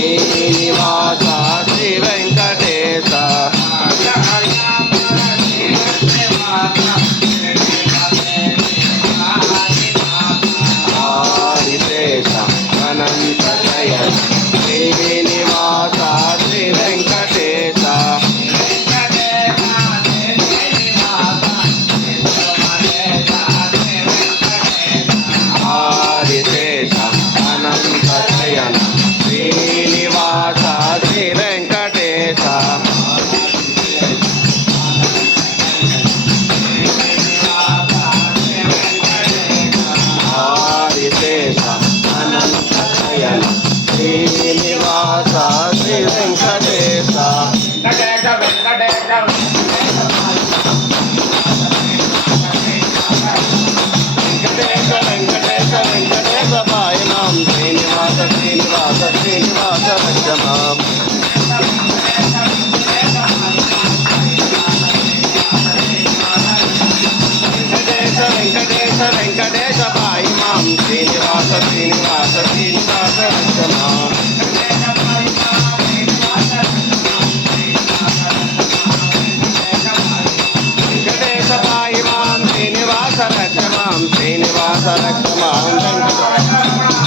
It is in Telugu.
శ్రీనివాస శ్రీ వెంకటేశ ఆదిశేష అనంత శయన శ్రీనివాస శ్రీ వెంకటేశ ఆదిశేష అనంత శయన శ్రీనివాస శ్రీ వెంకటేశ ఆదిశేష అనంత శయన శ్రీనివాస శ్రీ వెంకటేశ వెంకటేశ వెంకటేశ వెంకటేశ పాయనాం శ్రీనివాస శ్రీనివాస శ్రీనివాస రక్షమాం వెంకటేశ వెంకటేశ వెంకటేశ పాయనాం శ్రీనివాస శ్రీనివాస శ్రీనివాస రక్షమాం వెంకటేశ పాయమాం శ్రీనివాస రక్షమాం శ్రీనివాస రక్షమాం వెంకటేశ